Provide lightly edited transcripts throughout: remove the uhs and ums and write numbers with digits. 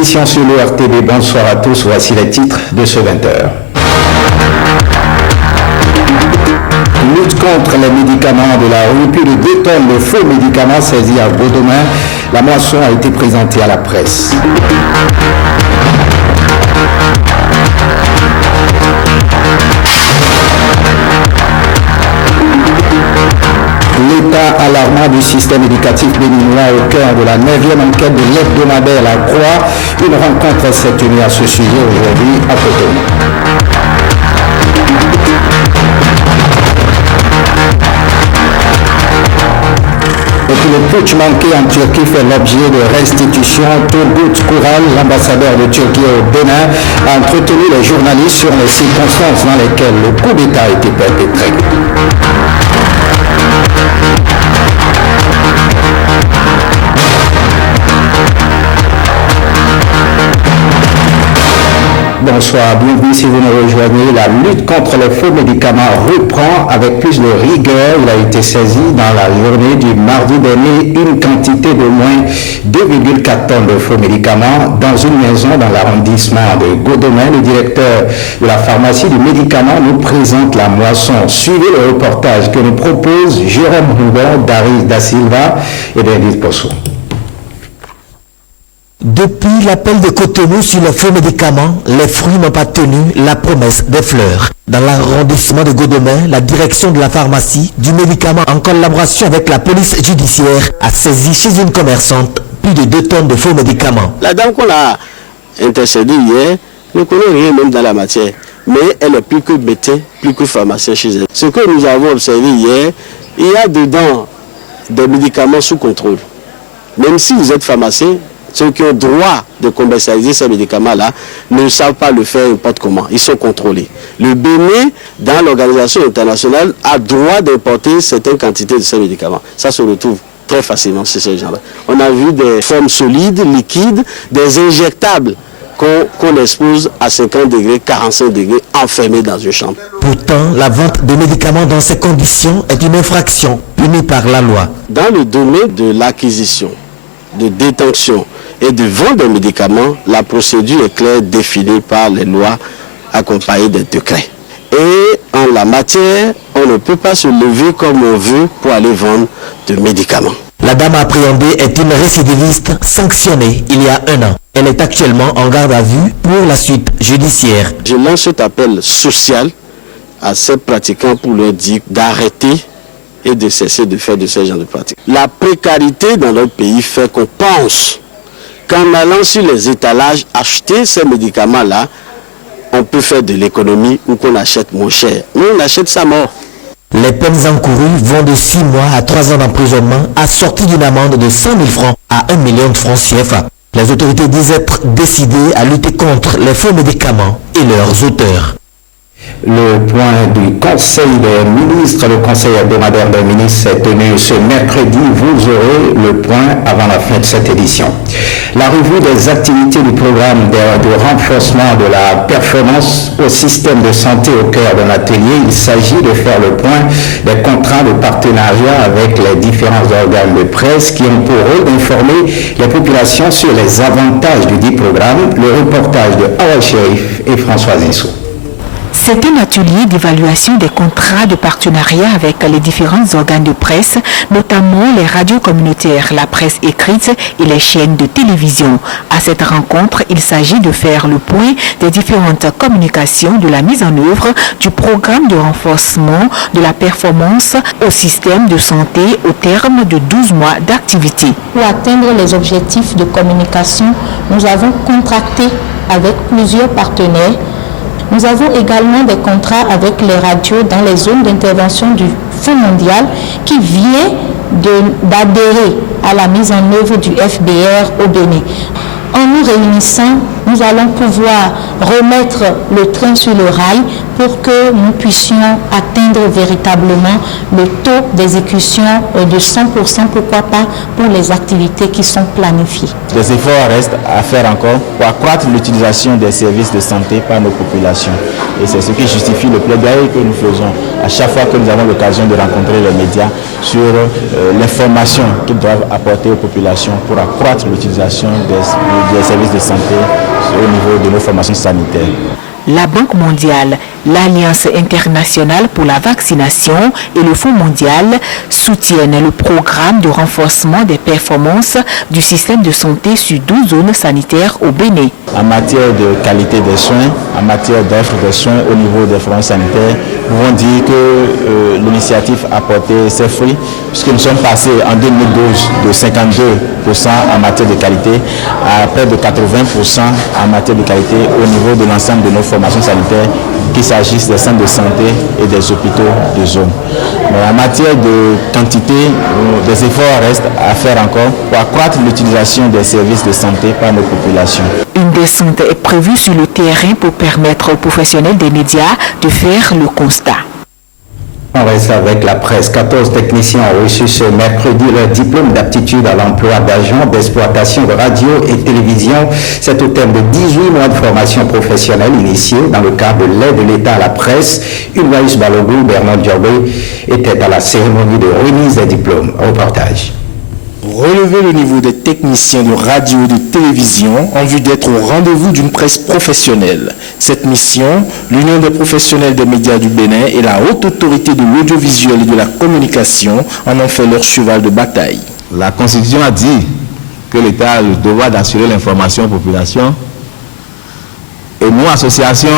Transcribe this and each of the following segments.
édition sur le RTB. Bonsoir à tous, voici les titres de ce 20h. Lutte contre les médicaments de la rue, plus de 2 tonnes de faux médicaments saisis à Godomain. La moisson a été présentée à la presse. L'état alarmant du système éducatif béninois au cœur de la 9e enquête de l'hebdomadaire La Croix. Une rencontre s'est tenue à ce sujet aujourd'hui à Cotonou. Et puis le putsch manqué en Turquie fait l'objet de restitution. Turgut Kural, l'ambassadeur de Turquie au Bénin, a entretenu les journalistes sur les circonstances dans lesquelles le coup d'État a été perpétré. Bonsoir, bienvenue si vous nous rejoignez. La lutte contre les faux médicaments reprend avec plus de rigueur. Il a été saisi dans la journée du mardi dernier une quantité de moins 2,4 tonnes de faux médicaments dans une maison dans l'arrondissement de Godomain. Le directeur de la pharmacie du médicament nous présente la moisson. Suivez le reportage que nous propose Jérôme Houdon, Daris Da Silva et Bernard Posso. Depuis l'appel de Cotonou sur les faux médicaments, les fruits n'ont pas tenu la promesse des fleurs. Dans l'arrondissement de Godomain, la direction de la pharmacie du médicament, en collaboration avec la police judiciaire, a saisi chez une commerçante plus de 2 tonnes de faux médicaments. La dame qu'on a intercédée hier ne connaît rien même dans la matière, mais elle est plus que médecin, plus que pharmacien chez elle. Ce que nous avons observé hier, il y a dedans des médicaments sous contrôle. Même si vous êtes pharmacien, ceux qui ont droit de commercialiser ces médicaments-là ne savent pas le faire n'importe comment. Ils sont contrôlés. Le Bénin, dans l'organisation internationale, a droit d'importer certaines quantités de ces médicaments. Ça se retrouve très facilement chez ces gens-là. On a vu des formes solides, liquides, des injectables qu'on expose à 50 degrés, 45 degrés, enfermés dans une chambre. Pourtant, la vente de médicaments dans ces conditions est une infraction punie par la loi. Dans le domaine de l'acquisition, de détention et de vente des médicaments, la procédure est claire, définie par les lois accompagnées des décrets. Et en la matière, on ne peut pas se lever comme on veut pour aller vendre de médicaments. La dame appréhendée est une récidiviste sanctionnée il y a 1 an. Elle est actuellement en garde à vue pour la suite judiciaire. Je lance cet appel social à ces pratiquants pour leur dire d'arrêter et de cesser de faire de ce genre de pratiques. La précarité dans notre pays fait qu'on pense qu'en allant sur les étalages acheter ces médicaments-là, on peut faire de l'économie ou qu'on achète moins cher. Nous, on achète ça mort. Les peines encourues vont de 6 mois à 3 ans d'emprisonnement, assorties d'une amende de 100 000 francs à 1 million de francs CFA. Les autorités disent être décidées à lutter contre les faux médicaments et leurs auteurs. Le point du Conseil des ministres, le Conseil hebdomadaire des ministres s'est tenu ce mercredi. Vous aurez le point avant la fin de cette édition. La revue des activités du programme de renforcement de la performance au système de santé au cœur d'un atelier. Il s'agit de faire le point des contrats de partenariat avec les différents organes de presse qui ont pour rôle d'informer les populations sur les avantages du dit programme. Le reportage de Awal Sherif et François Zinsou. C'est un atelier d'évaluation des contrats de partenariat avec les différents organes de presse, notamment les radios communautaires, la presse écrite et les chaînes de télévision. À cette rencontre, il s'agit de faire le point des différentes communications de la mise en œuvre du programme de renforcement de la performance au système de santé au terme de 12 mois d'activité. Pour atteindre les objectifs de communication, nous avons contracté avec plusieurs partenaires. Nous avons également des contrats avec les radios dans les zones d'intervention du Fonds mondial qui vient d'adhérer à la mise en œuvre du FBR au Bénin. En nous réunissant, nous allons pouvoir remettre le train sur le rail pour que nous puissions atteindre véritablement le taux d'exécution de 100%, pourquoi pas pour les activités qui sont planifiées. Des efforts restent à faire encore pour accroître l'utilisation des services de santé par nos populations. Et c'est ce qui justifie le plaidoyer que nous faisons à chaque fois que nous avons l'occasion de rencontrer les médias sur l'information qu'ils doivent apporter aux populations pour accroître l'utilisation des services de santé au niveau de nos formations sanitaires. La Banque mondiale, l'Alliance internationale pour la vaccination et le Fonds mondial soutiennent le programme de renforcement des performances du système de santé sur 12 zones sanitaires au Bénin. En matière de qualité des soins, en matière d'offre de soins au niveau des formations sanitaires, nous pouvons dire que l'initiative a porté ses fruits, puisque nous sommes passés en 2012 de 52% en matière de qualité à près de 80% en matière de qualité au niveau de l'ensemble de nos formations sanitaires, qu'il s'agisse des centres de santé et des hôpitaux de zone. Mais en matière de quantité, des efforts restent à faire encore pour accroître l'utilisation des services de santé par nos populations. Une descente est prévue sur le terrain pour permettre aux professionnels des médias de faire le constat. On reste avec la presse. 14 techniciens ont reçu ce mercredi leur diplôme d'aptitude à l'emploi d'agent d'exploitation de radio et télévision. C'est au terme de 18 mois de formation professionnelle initiée dans le cadre de l'aide de l'État à la presse. Ulvaïs Balogou, Bernard Diobé était à la cérémonie de remise des diplômes. Reportage. Relever le niveau des techniciens de radio et de télévision en vue d'être au rendez-vous d'une presse professionnelle. Cette mission, l'Union des professionnels des médias du Bénin et la haute autorité de l'audiovisuel et de la communication en ont fait leur cheval de bataille. La Constitution a dit que l'État a le devoir d'assurer l'information aux populations. Et nous, associations,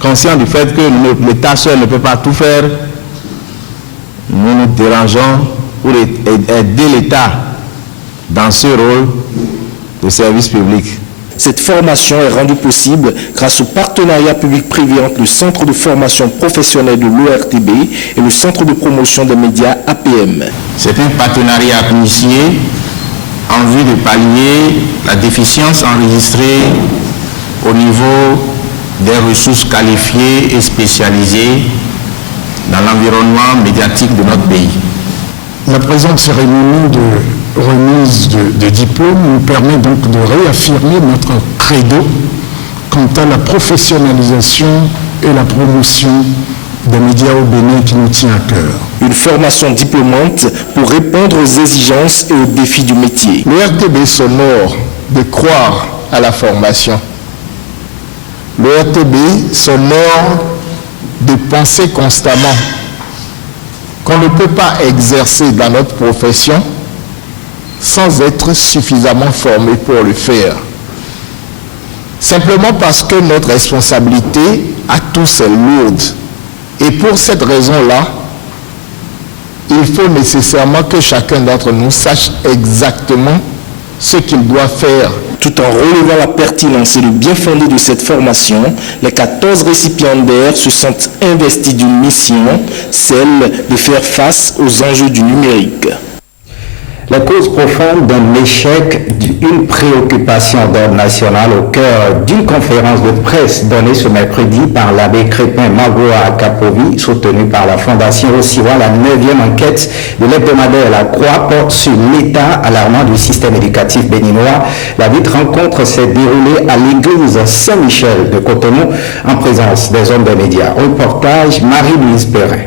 conscients du fait que l'État seul ne peut pas tout faire, nous nous dérangeons pour aider l'État dans ce rôle de service public. Cette formation est rendue possible grâce au partenariat public-privé entre le Centre de formation professionnelle de l'ORTB et le Centre de promotion des médias APM. C'est un partenariat initié en vue de pallier la déficience enregistrée au niveau des ressources qualifiées et spécialisées dans l'environnement médiatique de notre pays. La présente cérémonie de remise de diplôme nous permet donc de réaffirmer notre credo quant à la professionnalisation et la promotion des médias au Bénin qui nous tient à cœur. Une formation diplômante pour répondre aux exigences et aux défis du métier. Le RTB s'honore de croire à la formation. Le RTB s'honore de penser constamment qu'on ne peut pas exercer dans notre profession sans être suffisamment formé pour le faire. Simplement parce que notre responsabilité à tous est lourde. Et pour cette raison-là, il faut nécessairement que chacun d'entre nous sache exactement ce qu'il doit faire. Tout en relevant la pertinence et le bien fondé de cette formation, les 14 récipiendaires se sentent investis d'une mission, celle de faire face aux enjeux du numérique. La cause profonde d'un échec, d'une préoccupation d'ordre national au cœur d'une conférence de presse donnée ce mercredi par l'abbé Crépin Magoa Kapovi, soutenue par la Fondation Osiwa. La 9e enquête de l'hebdomadaire La Croix porte sur l'état alarmant du système éducatif béninois. La dite rencontre s'est déroulée à l'église Saint-Michel de Cotonou en présence des hommes des médias. Reportage Marie-Louise Perrin.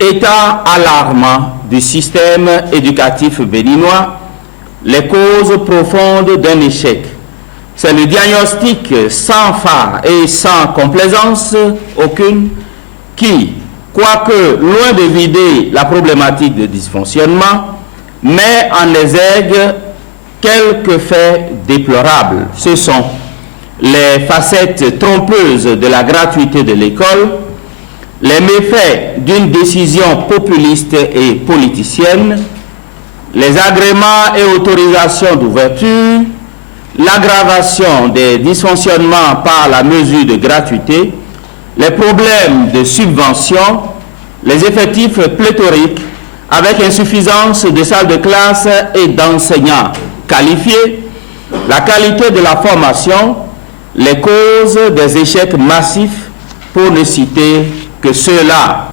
État alarmant du système éducatif béninois, les causes profondes d'un échec. C'est le diagnostic sans phare et sans complaisance aucune qui, quoique loin de vider la problématique de dysfonctionnement, met en exergue quelques faits déplorables. Ce sont les facettes trompeuses de la gratuité de l'école, les méfaits d'une décision populiste et politicienne, les agréments et autorisations d'ouverture, l'aggravation des dysfonctionnements par la mesure de gratuité, les problèmes de subvention, les effectifs pléthoriques, avec insuffisance de salles de classe et d'enseignants qualifiés, la qualité de la formation, les causes des échecs massifs, pour ne citer que ceux-là.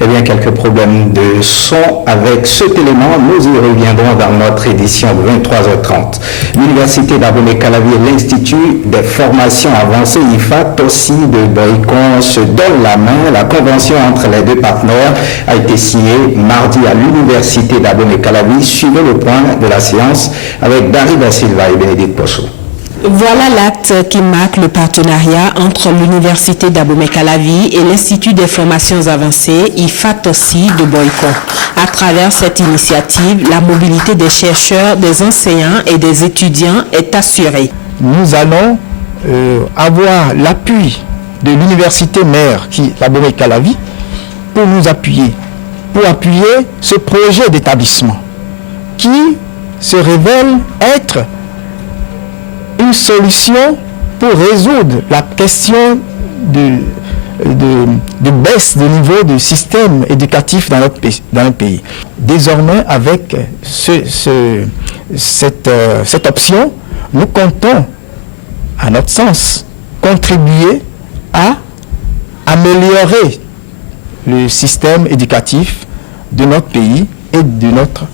Eh bien, quelques problèmes de son avec cet élément. Nous y reviendrons dans notre édition de 23h30. L'Université d'Abomey-Calavi et l'Institut des formations avancées IFAT aussi de Boycon se donnent la main. La convention entre les deux partenaires a été signée mardi à l'Université d'Abomey-Calavi. Suivez le point de la séance avec Dari Da Silva et Bénédicte Posso. Voilà l'acte qui marque le partenariat entre l'Université d'Abomey-Calavi et l'Institut des formations avancées, IFAT-OSI de Boycon. À travers cette initiative, la mobilité des chercheurs, des enseignants et des étudiants est assurée. Nous allons avoir l'appui de l'université mère qui est Abomey-Calavi pour nous appuyer, pour appuyer ce projet d'établissement qui se révèle être une solution pour résoudre la question de baisse de niveau du système éducatif dans notre pays. Désormais, avec cette option, nous comptons, à notre sens, contribuer à améliorer le système éducatif de notre pays et de notre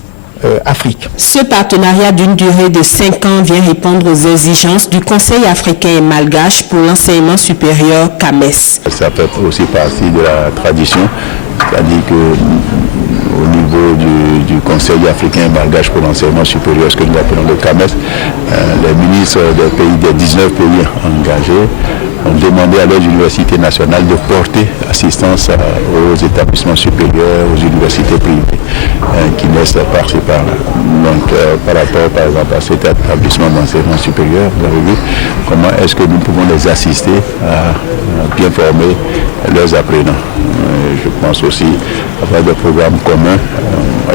Afrique. Ce partenariat d'une durée de 5 ans vient répondre aux exigences du Conseil africain et malgache pour l'enseignement supérieur CAMES. Ça fait aussi partie de la tradition, c'est-à-dire qu'au niveau du Conseil africain et malgache pour l'enseignement supérieur, ce que nous appelons le CAMES, les ministres des 19 pays engagés ont demandé à leurs universités nationales de porter assistance aux établissements supérieurs, aux universités privées qui naissent par-ci par-là. Donc par rapport par exemple à cet établissement d'enseignement supérieur, vous avez vu comment est-ce que nous pouvons les assister à bien former leurs apprenants. Je pense aussi avoir des programmes communs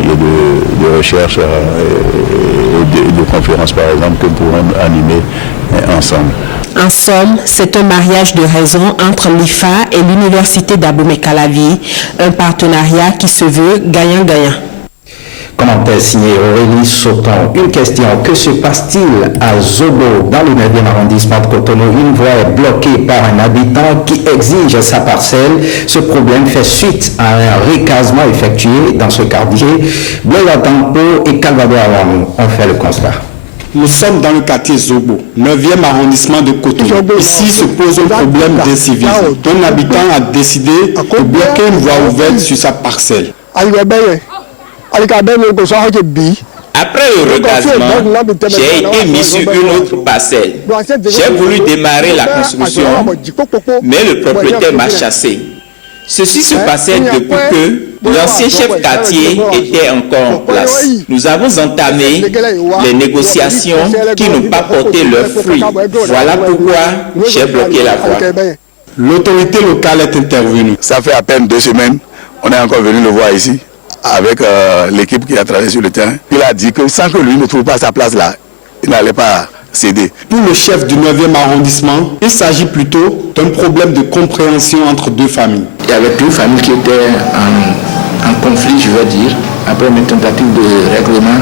de recherche et de conférences par exemple que nous pourrons animer ensemble. En somme, c'est un mariage de raison entre l'IFA et l'Université d'Abomey-Calavi, un partenariat qui se veut gagnant-gagnant. Commentaire signé Aurélie Sauton. Une question, que se passe-t-il à Zobo, dans le 9e arrondissement de Cotonou? Une voie est bloquée par un habitant qui exige sa parcelle. Ce problème fait suite à un recasement effectué dans ce quartier. Blaise Tampo et Calvado Awan ont fait le constat. Nous sommes dans le quartier Zobo, 9e arrondissement de Cotonou. Ici se pose un problème d'incivisme. Un habitant a décidé de bloquer une voie ouverte sur sa parcelle. Après le recasement, j'ai été mis sur une autre parcelle. J'ai voulu démarrer la construction, mais le propriétaire m'a chassé. Ceci se passait depuis que l'ancien chef quartier était encore en place. Nous avons entamé les négociations qui n'ont pas porté leurs fruits. Voilà pourquoi j'ai bloqué la voie. L'autorité locale est intervenue. Ça fait à peine 2 semaines, on est encore venu le voir ici, avec l'équipe qui a travaillé sur le terrain. Il a dit que sans que lui ne trouve pas sa place là, il n'allait pas céder. Pour le chef du 9e arrondissement, il s'agit plutôt d'un problème de compréhension entre deux familles. Il y avait 2 familles qui étaient en conflit, je veux dire, après mes tentatives de règlement.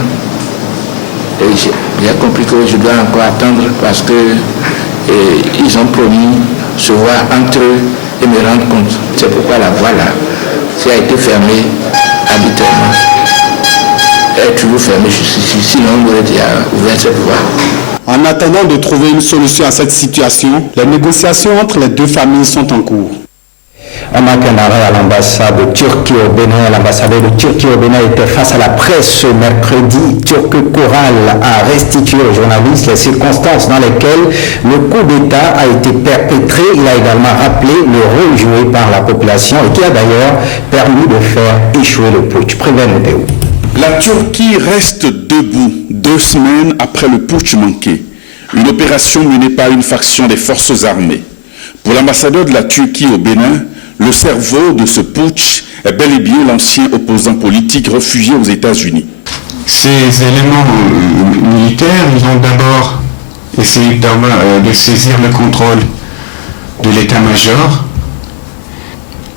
J'ai compris que je dois encore attendre parce qu'ils ont promis se voir entre eux et me rendre compte. C'est pourquoi la voie là, qui a été fermée arbitrairement, est toujours fermée jusqu'ici. Sinon, on aurait déjà ouvert cette voie. En attendant de trouver une solution à cette situation, les négociations entre les deux familles sont en cours. On marque un arrêt à l'ambassade de Turquie au Bénin. L'ambassadeur de Turquie au Bénin était face à la presse ce mercredi. Turc Coral a restitué aux journalistes les circonstances dans lesquelles le coup d'État a été perpétré. Il a également rappelé le rôle joué par la population et qui a d'ailleurs permis de faire échouer le putsch. Prévène Théo. La Turquie reste debout 2 semaines après le putsch manqué. Une opération menée par une faction des forces armées. Pour l'ambassadeur de la Turquie au Bénin, le cerveau de ce putsch est bel et bien l'ancien opposant politique réfugié aux États-Unis. Ces éléments militaires, ils ont d'abord essayé de saisir le contrôle de l'état-major.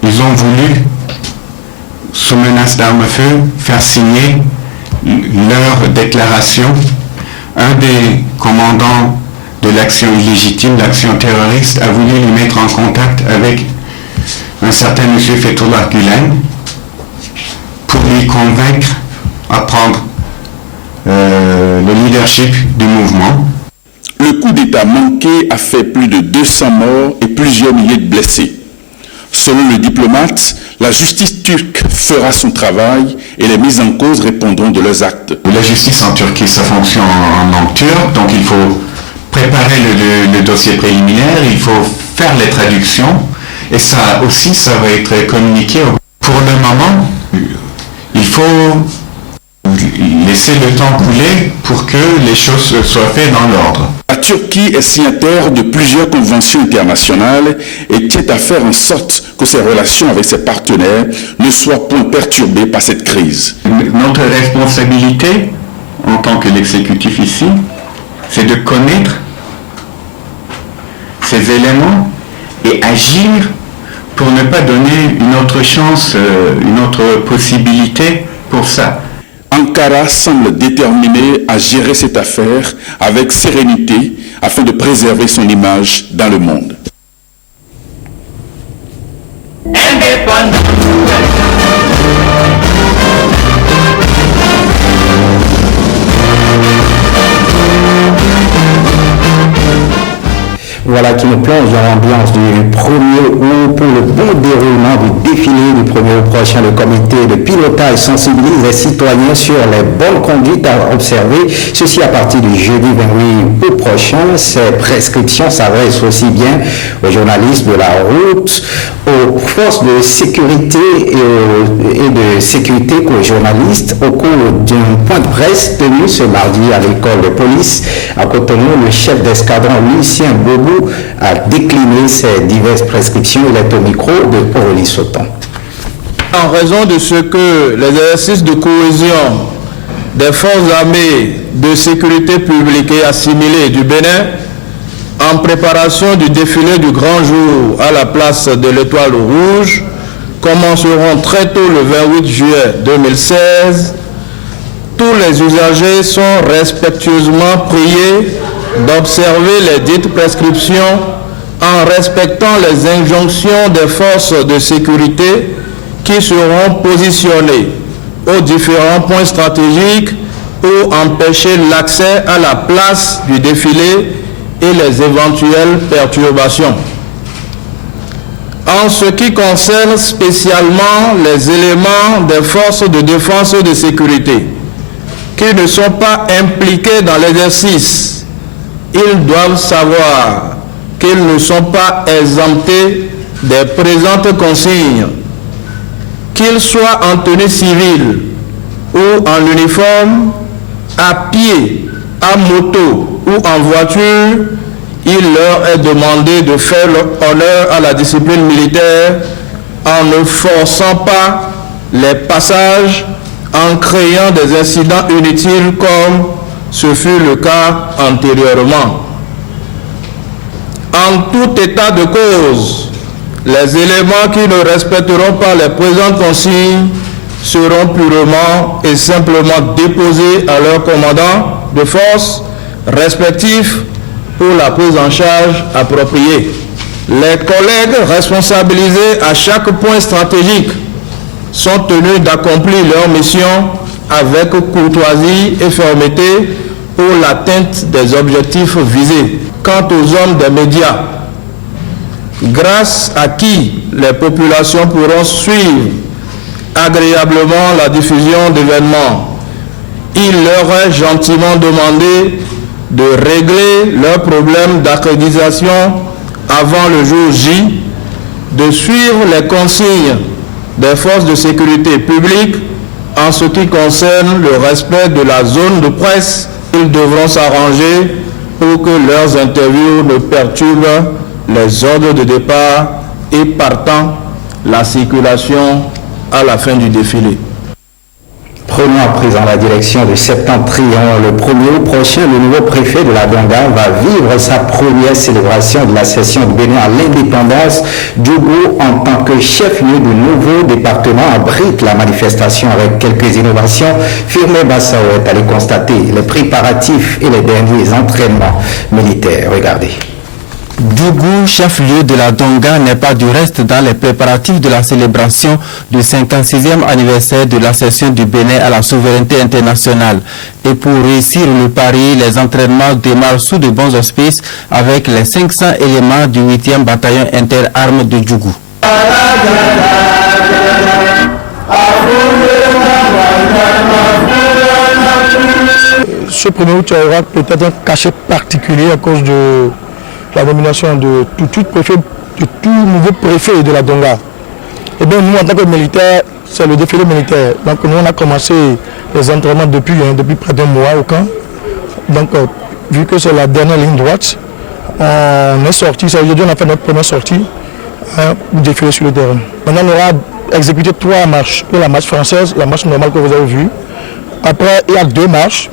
Ils ont voulu, sous menace d'armes à feu, faire signer leur déclaration. Un des commandants de l'action illégitime, l'action terroriste, a voulu les mettre en contact avec un certain M. Fethullah Gülen pour lui convaincre à prendre le leadership du mouvement. Le coup d'État manqué a fait plus de 200 morts et plusieurs milliers de blessés. Selon le diplomate, la justice turque fera son travail et les mises en cause répondront de leurs actes. La justice en Turquie, ça fonctionne en langue turque, donc il faut préparer le dossier préliminaire, il faut faire les traductions et ça aussi, ça va être communiqué. Pour le moment, il faut laisser le temps couler pour que les choses soient faites dans l'ordre. La Turquie est signataire de plusieurs conventions internationales et tient à faire en sorte que ses relations avec ses partenaires ne soient point perturbées par cette crise. Notre responsabilité, en tant que l'exécutif ici, c'est de connaître ces éléments et agir pour ne pas donner une autre chance, une autre possibilité pour ça. Ankara semble déterminé à gérer cette affaire avec sérénité afin de préserver son image dans le monde. Voilà qui nous plonge dans l'ambiance du 1er août pour le bon déroulement du défilé du 1er août prochain. Le comité de pilotage sensibilise les citoyens sur les bonnes conduites à observer. Ceci à partir du jeudi 28 août prochain. Ces prescriptions s'adressent aussi bien aux journalistes de la route, aux forces de sécurité et de sécurité qu'aux journalistes. Au cours d'un point de presse tenu ce mardi à l'école de police à Cotonou, le chef d'escadron Lucien Bobou a décliné ces diverses prescriptions. Il est au micro de Aurélie Sauton. En raison de ce que l'exercice de cohésion des forces armées de sécurité publique et assimilées du Bénin, en préparation du défilé du grand jour à la place de l'Étoile Rouge, commenceront très tôt le 28 juillet 2016. Tous les usagers sont respectueusement priés d'observer les dites prescriptions en respectant les injonctions des forces de sécurité qui seront positionnées aux différents points stratégiques pour empêcher l'accès à la place du défilé et les éventuelles perturbations. En ce qui concerne spécialement les éléments des forces de défense et de sécurité qui ne sont pas impliqués dans l'exercice, ils doivent savoir qu'ils ne sont pas exemptés des présentes consignes, qu'ils soient en tenue civile ou en uniforme, à pied, à moto ou en voiture. Il leur est demandé de faire honneur à la discipline militaire en ne forçant pas les passages, en créant des incidents inutiles comme ce fut le cas antérieurement. En tout état de cause, les éléments qui ne respecteront pas les présentes consignes seront purement et simplement déposés à leur commandant de force respectif pour la prise en charge appropriée. Les collègues responsabilisés à chaque point stratégique sont tenus d'accomplir leur mission avec courtoisie et fermeté pour l'atteinte des objectifs visés. Quant aux hommes des médias, grâce à qui les populations pourront suivre agréablement la diffusion d'événements, il leur est gentiment demandé de régler leurs problèmes d'accréditation avant le jour J, de suivre les consignes des forces de sécurité publique en ce qui concerne le respect de la zone de presse. Ils devront s'arranger pour que leurs interviews ne perturbent les ordres de départ et partant la circulation à la fin du défilé. Prenons à présent la direction de Septentrion. Le 1er août prochain, le nouveau préfet de la Donga va vivre sa première célébration de la session du Bénin à l'indépendance. Djougou, en tant que chef-lieu du nouveau département, abrite la manifestation avec quelques innovations. Firmé Bassao est allé constater les préparatifs et les derniers entraînements militaires. Regardez. Djougou, chef-lieu de la Donga, n'est pas du reste dans les préparatifs de la célébration du 56e anniversaire de l'accession du Bénin à la souveraineté internationale. Et pour réussir le pari, les entraînements démarrent sous de bons auspices avec les 500 éléments du 8e bataillon interarmes de Djougou. Ce 1er août aura peut-être un cachet particulier à cause de la nomination de tout nouveau préfet de la Donga. Et bien nous, en tant que militaires, c'est le défilé militaire. Donc nous, on a commencé les entraînements depuis près d'un mois au camp. Donc vu que c'est la dernière ligne droite, on est sorti. Aujourd'hui, on a fait notre première sortie pour défiler sur le terrain. Maintenant, on aura exécuté 3 marches. La marche française, la marche normale que vous avez vue. Après, il y a 2 marches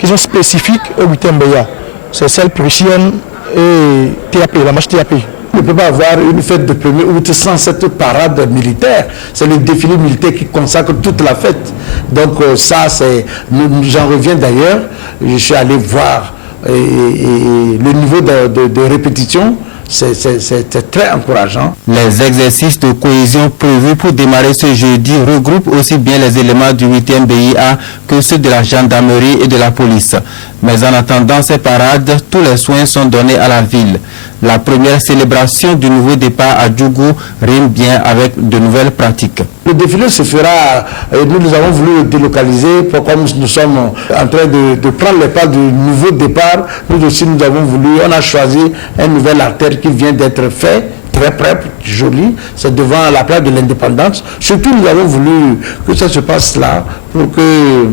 qui sont spécifiques au 8e BA. C'est celle prussienne et TAP, la marche TAP. On ne peut pas avoir une fête de 1er août sans cette parade militaire. C'est le défilé militaire qui consacre toute la fête. Donc ça, j'en reviens d'ailleurs. Je suis allé voir et le niveau de répétition. C'est très encourageant. Les exercices de cohésion prévus pour démarrer ce jeudi regroupent aussi bien les éléments du 8e BIA que ceux de la gendarmerie et de la police. Mais en attendant ces parades, tous les soins sont donnés à la ville. La première célébration du nouveau départ à Djougou rime bien avec de nouvelles pratiques. Le défilé se fera, nous avons voulu délocaliser, pourquoi nous sommes en train de prendre les pas du nouveau départ. Nous aussi, nous avons voulu, on a choisi un nouvel artère qui vient d'être fait, très propre, joli, c'est devant la place de l'Indépendance. Surtout, nous avons voulu que ça se passe là, pour que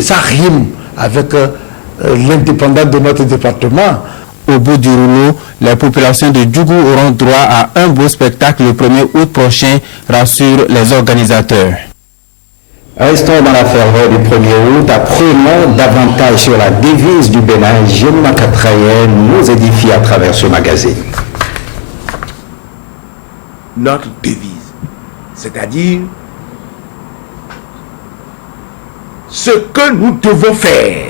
ça rime avec l'indépendance de notre département. Au bout du rouleau, les populations de Djougou auront droit à un beau spectacle le 1er août prochain, rassurent les organisateurs. Restons dans la ferveur du 1er août. Apprenons davantage sur la devise du Bénin. Gemma Katrayen nous édifie à travers ce magazine. Notre devise, c'est-à-dire ce que nous devons faire,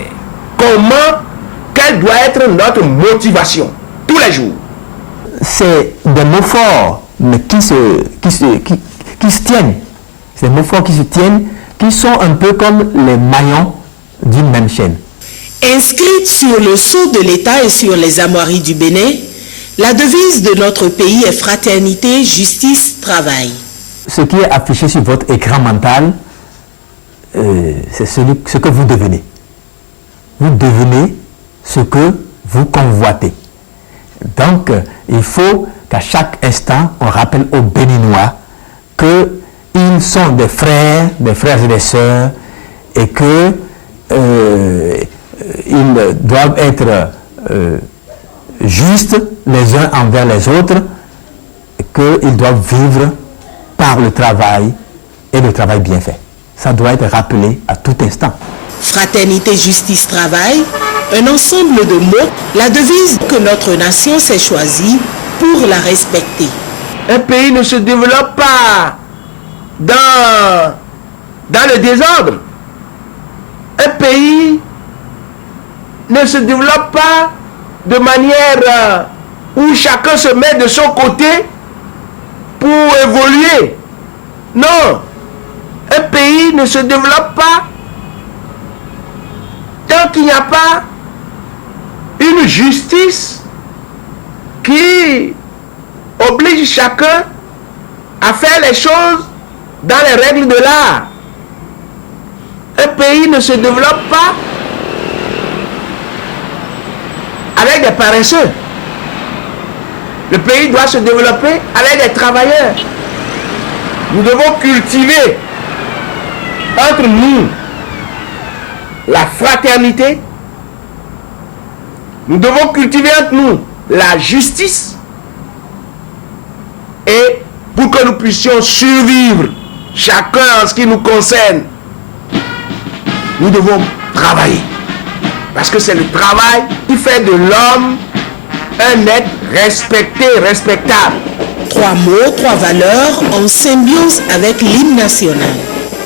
quelle doit être notre motivation tous les jours. C'est des mots forts, mais qui se tiennent. C'est des mots forts qui se tiennent, qui sont un peu comme les maillons d'une même chaîne. Inscrite sur le sceau de l'État et sur les armoiries du Bénin, la devise de notre pays est fraternité, justice, travail. Ce qui est affiché sur votre écran mental, c'est ce que vous devenez. Vous devenez ce que vous convoitez. Donc, il faut qu'à chaque instant, on rappelle aux Béninois qu'ils sont des frères et des sœurs, et qu'ils doivent être justes les uns envers les autres, et qu'ils doivent vivre par le travail, et le travail bien fait. Ça doit être rappelé à tout instant. Fraternité, justice, travail, un ensemble de mots, la devise que notre nation s'est choisie pour la respecter. Un pays ne se développe pas dans le désordre. Un pays ne se développe pas de manière où chacun se met de son côté pour évoluer. Non, un pays ne se développe pas tant qu'il n'y a pas une justice qui oblige chacun à faire les choses dans les règles de l'art. Un pays ne se développe pas avec des paresseux. Le pays doit se développer avec des travailleurs. Nous devons cultiver entre nous la fraternité. Nous devons cultiver entre nous la justice. Et pour que nous puissions survivre, chacun en ce qui nous concerne, nous devons travailler. Parce que c'est le travail qui fait de l'homme un être respecté, respectable. 3 mots, 3 valeurs en symbiose avec l'hymne national.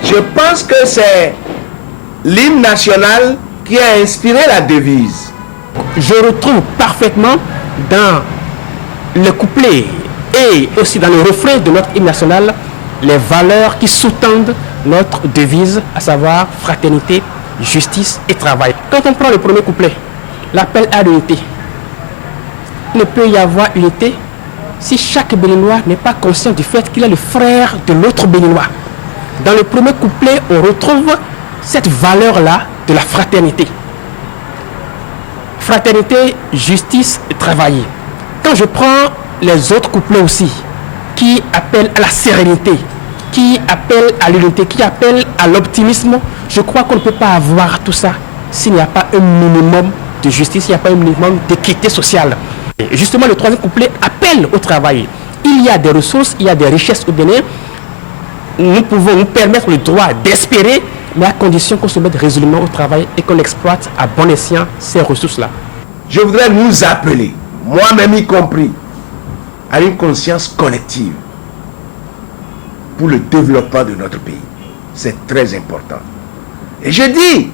Je pense que c'est l'hymne national qui a inspiré la devise. Je retrouve parfaitement dans le couplet et aussi dans le refrain de notre hymne national les valeurs qui sous-tendent notre devise, à savoir fraternité, justice et travail. Quand on prend le premier couplet, l'appel à l'unité, il ne peut y avoir unité si chaque Béninois n'est pas conscient du fait qu'il est le frère de l'autre Béninois. Dans le premier couplet, on retrouve cette valeur-là de la fraternité. Fraternité, justice et travailler. Quand je prends les autres couplets aussi, qui appellent à la sérénité, qui appellent à l'unité, qui appellent à l'optimisme, je crois qu'on ne peut pas avoir tout ça s'il n'y a pas un minimum de justice, s'il n'y a pas un minimum d'équité sociale. Et justement, le troisième couplet appelle au travail. Il y a des ressources, il y a des richesses au Bénin. Nous pouvons nous permettre le droit d'espérer, mais à condition qu'on se mette résolument au travail et qu'on exploite à bon escient ces ressources-là. Je voudrais nous appeler, moi-même y compris, à une conscience collective pour le développement de notre pays. C'est très important. Et je dis,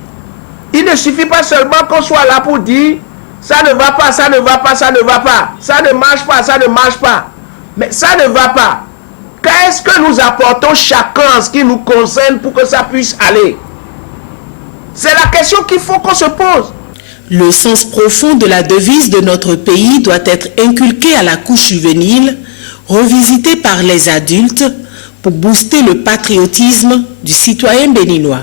il ne suffit pas seulement qu'on soit là pour dire ça ne va pas, ça ne va pas, ça ne va pas, ça ne marche pas, ça ne marche pas. Mais ça ne va pas. Qu'est-ce que nous apportons chacun en ce qui nous concerne pour que ça puisse aller? C'est la question qu'il faut qu'on se pose. Le sens profond de la devise de notre pays doit être inculqué à la couche juvénile, revisité par les adultes pour booster le patriotisme du citoyen béninois.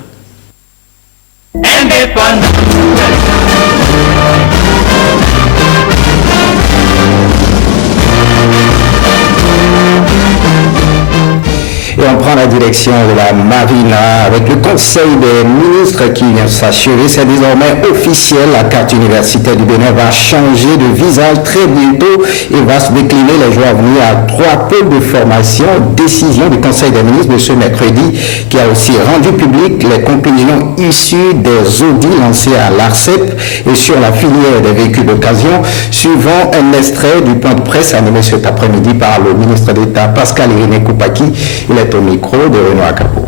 Et on prend la direction de la Marina avec le Conseil des ministres qui vient de s'achever. C'est désormais officiel. La carte universitaire du Bénin va changer de visage très bientôt et va se décliner les jours à venir à 3 pôles de formation. Décision du Conseil des ministres de ce mercredi qui a aussi rendu public les conclusions issues des audits lancés à l'ARCEP et sur la filière des véhicules d'occasion, suivant un extrait du point de presse animé cet après-midi par le ministre d'État Pascal-Irénée Koupaki. Il est au micro de Renaud Akapo.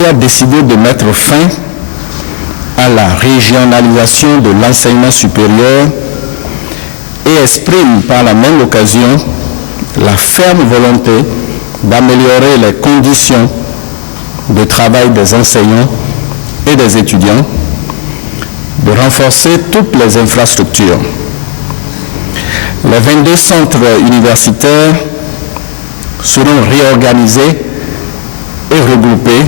Il a décidé de mettre fin à la régionalisation de l'enseignement supérieur et exprime par la même occasion la ferme volonté d'améliorer les conditions de travail des enseignants et des étudiants, de renforcer toutes les infrastructures. Les 22 centres universitaires seront réorganisés et regroupés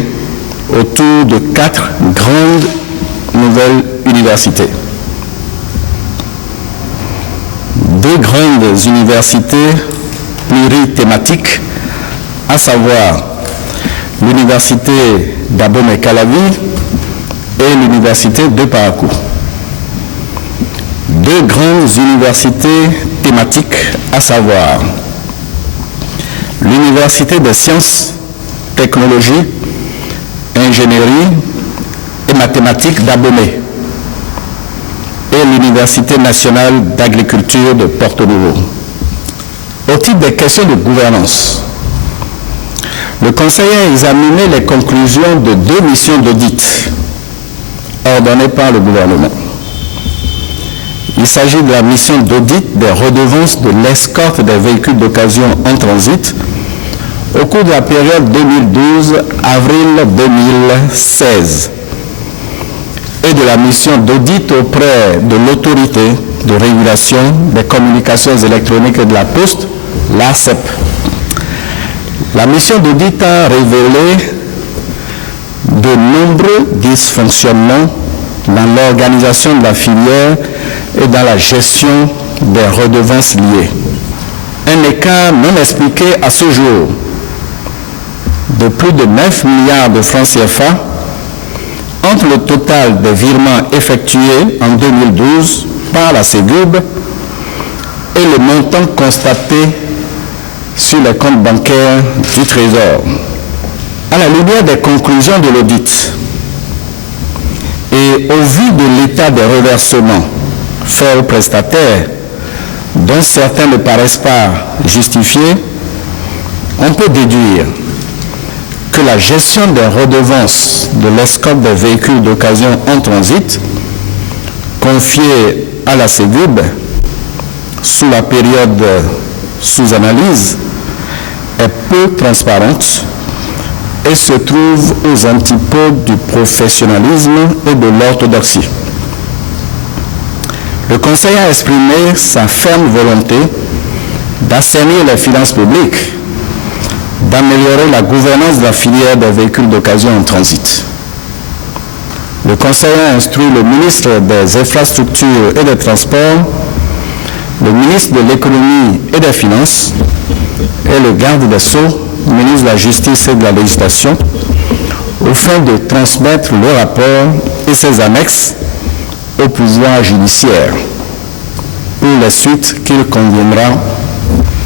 autour de 4 grandes nouvelles universités. 2 grandes universités plurithématiques, à savoir l'université d'Abomey-Calavi et l'université de Parakou. 2 grandes universités thématiques, à savoir l'Université des sciences, technologies, ingénierie et mathématiques d'Abomey et l'Université nationale d'agriculture de Porto Novo. Au titre des questions de gouvernance, le Conseil a examiné les conclusions de 2 missions d'audit ordonnées par le gouvernement. Il s'agit de la mission d'audit des redevances de l'escorte des véhicules d'occasion en transit au cours de la période 2012-avril 2016 et de la mission d'audit auprès de l'autorité de régulation des communications électroniques et de la poste, l'ARCEP. La mission d'audit a révélé de nombreux dysfonctionnements dans l'organisation de la filière et dans la gestion des redevances liées. Un écart non expliqué à ce jour de plus de 9 milliards de francs CFA entre le total des virements effectués en 2012 par la Ségub et le montant constaté sur les comptes bancaires du Trésor. À la lumière des conclusions de l'audit, Et au vu de l'état des reversements faits aux prestataires, dont certains ne paraissent pas justifiés, on peut déduire que la gestion des redevances de l'escorte des véhicules d'occasion en transit, confiée à la CEVIB sous la période sous analyse, est peu transparente et se trouve aux antipodes du professionnalisme et de l'orthodoxie. Le Conseil a exprimé sa ferme volonté d'assainir les finances publiques, d'améliorer la gouvernance de la filière des véhicules d'occasion en transit. Le Conseil a instruit le ministre des Infrastructures et des Transports, le ministre de l'Économie et des Finances et le garde des Sceaux, ministre de la Justice et de la Législation, afin de transmettre le rapport et ses annexes au pouvoir judiciaire pour les suites qu'il conviendra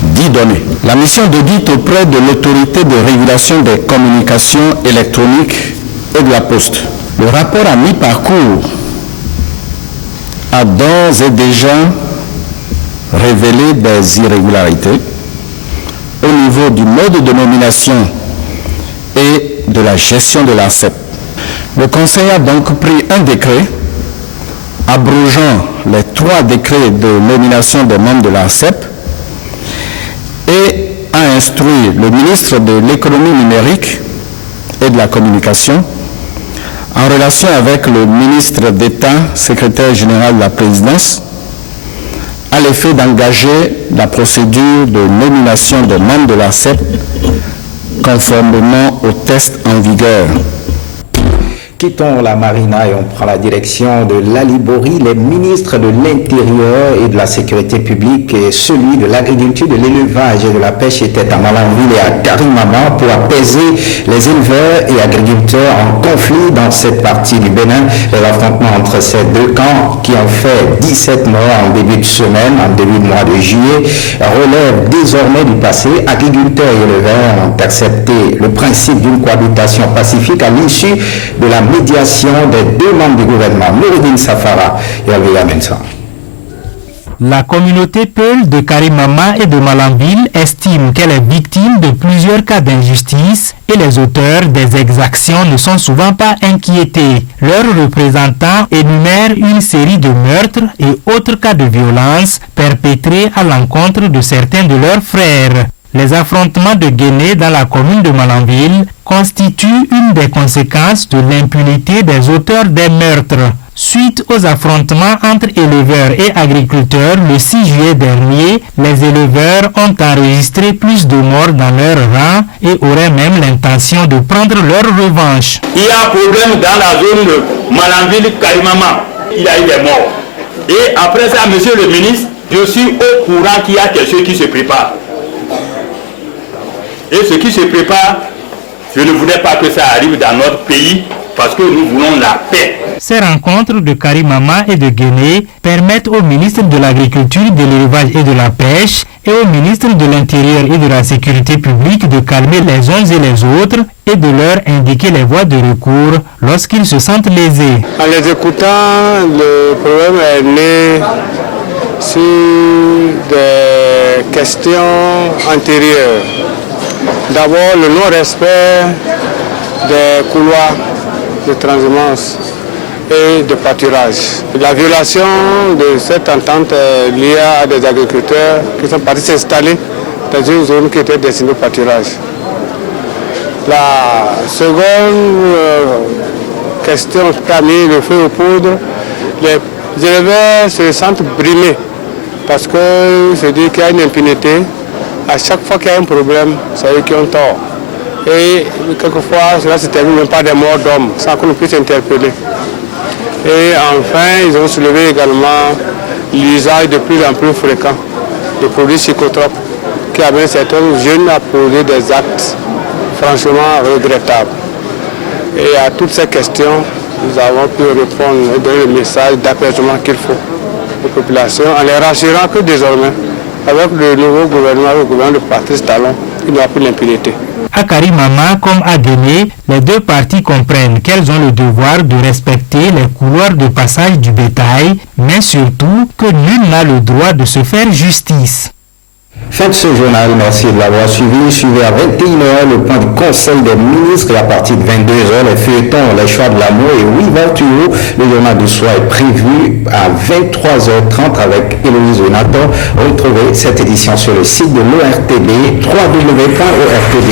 d'y donner. La mission d'audit auprès de l'autorité de régulation des communications électroniques et de la poste. Le rapport à mi-parcours a d'ores et déjà révélé des irrégularités au niveau du mode de nomination et de la gestion de l'ARCEP. Le Conseil a donc pris un décret abrogeant les 3 décrets de nomination des membres de l'ARCEP et a instruit le ministre de l'économie numérique et de la communication en relation avec le ministre d'État, secrétaire général de la présidence, à l'effet d'engager la procédure de nomination des membres de l'ARCEP conformément aux tests en vigueur. Quittons la marina et on prend la direction de l'Aliborie. Les ministres de l'Intérieur et de la Sécurité publique et celui de l'Agriculture, de l'Élevage et de la Pêche étaient à Malanville et à Karimama pour apaiser les éleveurs et agriculteurs en conflit dans cette partie du Bénin. L'affrontement entre ces deux camps, qui ont fait 17 morts en début de semaine, en début de mois de juillet, relève désormais du passé. Agriculteurs et éleveurs ont accepté le principe d'une cohabitation pacifique à l'issue de la médiation des 2 membres du gouvernement, Noureddine Safara et Alveya Mensa. La communauté Peul de Karimama et de Malanville estime qu'elle est victime de plusieurs cas d'injustice et les auteurs des exactions ne sont souvent pas inquiétés. Leurs représentants énumèrent une série de meurtres et autres cas de violence perpétrés à l'encontre de certains de leurs frères. Les affrontements de Guéné dans la commune de Malanville constituent une des conséquences de l'impunité des auteurs des meurtres. Suite aux affrontements entre éleveurs et agriculteurs le 6 juillet dernier, les éleveurs ont enregistré plus de morts dans leur rang et auraient même l'intention de prendre leur revanche. Il y a un problème dans la zone de Malanville-Karimama. Il y a eu des morts. Et après ça, monsieur le ministre, je suis au courant qu'il y a quelque chose qui se prépare. Et ce qui se prépare, je ne voudrais pas que ça arrive dans notre pays parce que nous voulons la paix. Ces rencontres de Karimama et de Guéné permettent au ministre de l'Agriculture, de l'Élevage et de la Pêche et au ministre de l'Intérieur et de la Sécurité publique de calmer les uns et les autres et de leur indiquer les voies de recours lorsqu'ils se sentent lésés. En les écoutant, le problème est né sur des questions antérieures. D'abord, le non-respect des couloirs de transhumance et de pâturage. La violation de cette entente est liée à des agriculteurs qui sont partis s'installer dans une zone qui était destinée au pâturage. La seconde question qui a mis le feu aux poudres, les éleveurs se sentent brimés parce qu'ils se disent qu'il y a une impunité. À chaque fois qu'il y a un problème, c'est eux qui ont tort. Et quelquefois, cela se termine même pas des morts d'hommes, sans qu'on puisse interpeller. Et enfin, ils ont soulevé également l'usage de plus en plus fréquent de produits psychotropes qui amènent certains jeunes à poser des actes franchement regrettables. Et à toutes ces questions, nous avons pu répondre et donner le message d'apaisement qu'il faut aux populations en les rassurant que désormais, avec le nouveau gouvernement, le gouvernement de Patrice Talon, il n'y a plus l'impunité. À Karimama comme à Guéné, les deux parties comprennent qu'elles ont le devoir de respecter les couloirs de passage du bétail, mais surtout que nul n'a le droit de se faire justice. Fin de ce journal, merci de l'avoir suivi. Suivez à 21h le point du Conseil des ministres et à partir de 22h les feuilletons, les choix de l'amour et oui, Valtuo. Le journal du soir est prévu à 23h30 avec Héloïse Jonathan. Retrouvez cette édition sur le site de l'ORTB, www.ortb.dj.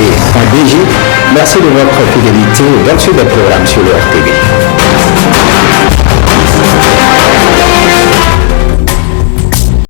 Merci de votre fidélité. Bonne suite des programmes sur l'ORTB.